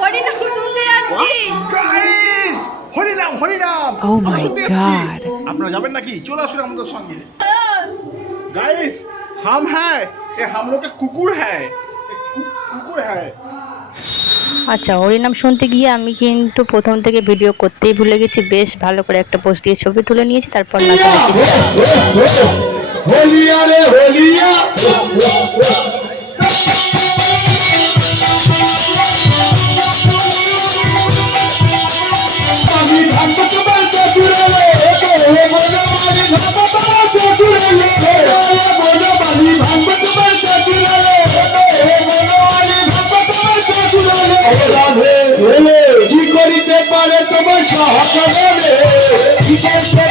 হরিনাম শুনতে যাচ্ছি। oh আচ্ছা হরিনাম শুনতে গিয়ে আমি কিন্তু প্রথম থেকে ভিডিও করতেই ভুলে গেছি। বেশ ভালো করে একটা পোস্ট দিয়ে ছবি তুলে নিয়েছি তারপর নাচানোর তোমার সহকারে কি করতে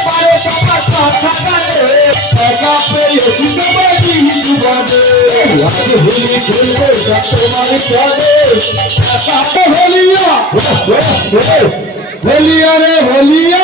তোমার সহকারে একা পেয়েছি তোমার বাদে রাধে হোলি খেলবে তোমার চলে একা হোলিয়া। হোলিয়া রে হোলিয়া।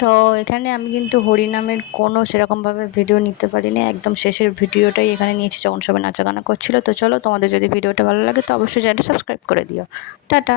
তো এখানে আমি কিন্তু হরিনামের কোনো সেরকমভাবে ভিডিও নিতে পারিনি। একদম শেষের ভিডিওটাই এখানে নিয়েছি যখন সবাই নাচা গানা করছিল। তো চলো তোমাদের যদি ভিডিওটা ভালো লাগে তো অবশ্যই চ্যানেলটা সাবস্ক্রাইব করে দিও। টাটা।